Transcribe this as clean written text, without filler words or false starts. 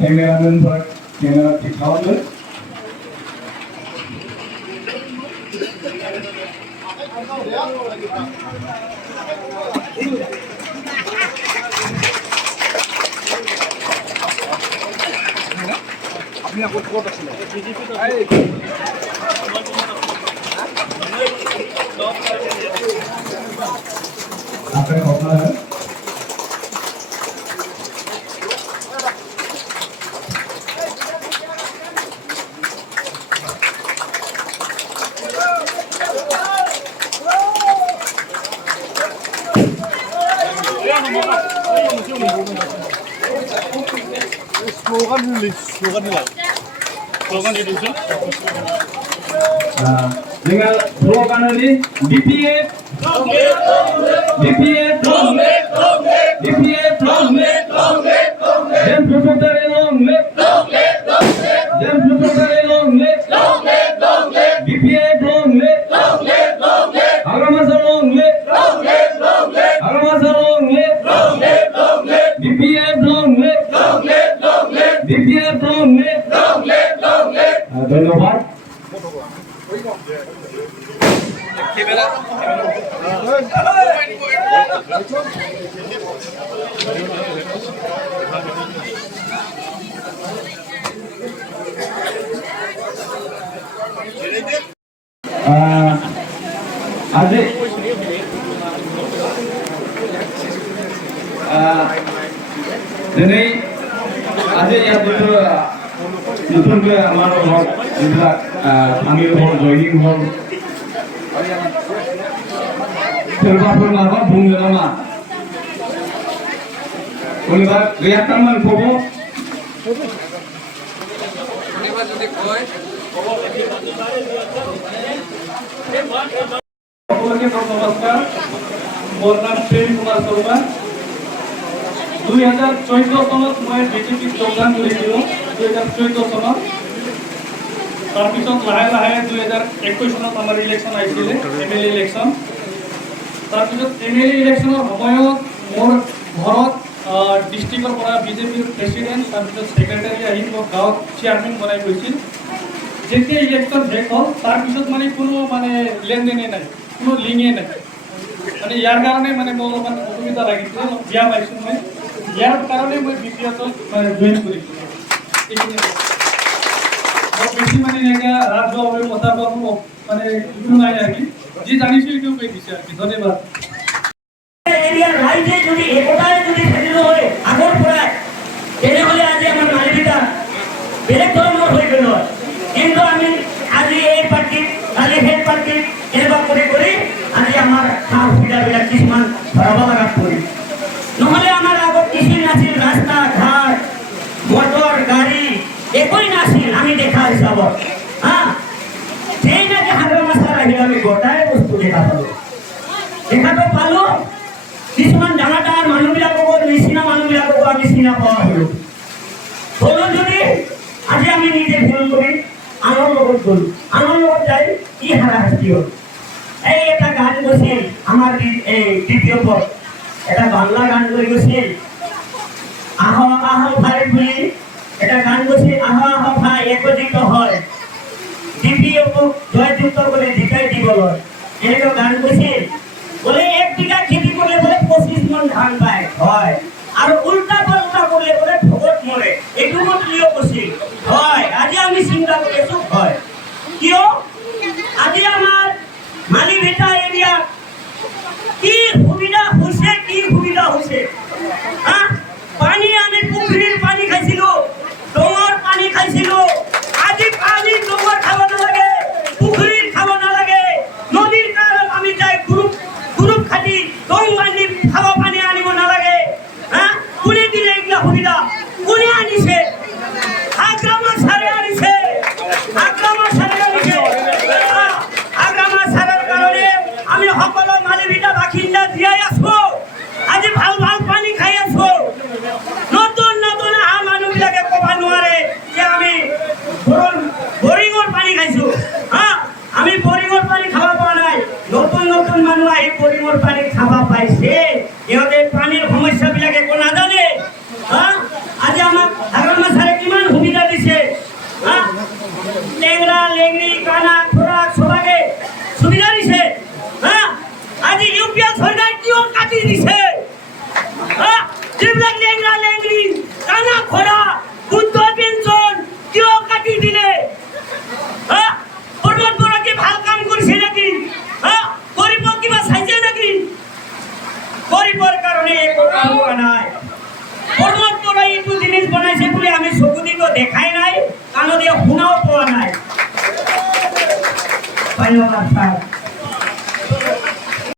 cameraman पर camera ठीक खाओगे अपनी आपको कोट আছে आपका होता है dengan slogan ini DPF DPF DPF dan supporter long live dan supporter long live DPF long live Agamasa long live Agamasa long live DPF long live DPF long live ধন্যবাদ আজি দিনে আজি ইয়াত নতুনকৈ আমাৰ যিবিলাক সামিল হ'ল জইনিং হ'ল सोरबाफोर माबा बुंनो नामा কোনোবা গিয়াতামান কব কোনোবা যদি কয় সকলকে নমস্কাৰ মোৰ নাম প্ৰেম কুমাৰ শৰ্মা 2014 চনত মই বিজেপি যোগদান কৰিছিলোঁ 2014 চনত তাৰপিছত লাহে লাহে 2021 চনত আমাৰ ইলেকশ্যন আহিছিলে এমএলএ ইলেকশ্যন তাৰপিছত এমএলএ ইলেকশ্যনৰ সময়ত মোৰ ঘৰত ডিষ্ট্ৰিক্টৰ পৰা বিজেপিৰ প্ৰেচিডেণ্ট তাৰপিছত ছেক্ৰেটাৰী আহি মোক গাঁৱত চেয়াৰমেন বনাই গৈছিল যেতিয়া ইলেকশ্যন শেষ হ'ল তাৰপিছত মানে কোনো মানে লেনদেনে নাই কোনো লিঙে নাই মানে ইয়াৰ কাৰণে মানে মোৰ অলপমান অসুবিধা লাগিছিল বিয়া পাইছোঁ মই ইয়াৰ কাৰণে মই বিপিএছত মানে জইন কৰিছোঁ এইখিনি মই বেছি মানে এনেকৈ ৰাজহুৱাভাৱে কথা কোৱা মানে কোনো নাই আহি जी জানিছো এইটো কৈ দিছে ধন্যবাদ এরিয়া রাইজে যদি একটাই যদি ফেলিল হয় আগৰ পৰা তেনেহলে আজি আমাৰ মালিবিটা বেলেগ ধৰণৰ হৈ গ'ল কিন্তু আমি আজি এই পাৰ্টি কালি সেই পাৰ্টি এনেকুৱা কৰি আজি আমাৰ সুবিধাবিলাক কিছুমান ভৰাব লগাত পৰি নহ'লে আমাৰ আগত কিছু নাছিল ৰাস্তা ঘাট মটৰ গাড়ী একোই নাছিল আমি দেখা হিচাপত আমি গোটাই বস্তু দেখা পালো কিছুমান ডাঙৰ ডাঙৰ মানুহবিলাকক নিচিনা মানুহবিলাকক আমি চিনা পোৱা হলো যদি আজি আমি নিজে ভুল কৰি আনৰ লগত গ'লো আনৰ লগত যাই কি হাৰাশাস্তি হ'ল এই এটা গান গৈছিল আমাৰ এই দ্বিতীয় পদ এটা বাংলা গান লৈ গৈছিল আহ আহ ভাই বুলি এটা গান গৈছিল আহ আহ ভাই একত্ৰিত হয় ডিপিএফক জয়যুক্ত কৰে জিতাই দিবলৈ এনেকুৱা গান কৈছিল বলে 1 বিঘা খেতি করলে বলে 25 মন ধান পায় হয় আর উল্টা পাল্টা করলে বলে ভগত মরে এইটো মতলিও কৈছিল হয় আজি আমি চিন্তা কৰিছো হয় কিয় আজি আমাৰ মালিভিটা এৰিয়া কি সুবিধা হৈছে পানী আমি পুখুৰীৰ পানী খাইছিলো ডঙৰ পানী খাইছিলো আজি পানী ডঙৰ খাব নালাগে পুখুৰীৰ খাব নালাগে নদীৰ কাষত আমি যাই গ্ৰুপ খাটি ডং পানী খাব পানী আনিব নালাগে কোনে দিলে এইবিলাক সুবিধা কোনে আনিছে আক্ৰমণ চাৰে আনিছে পায়নৰ আশ্বাস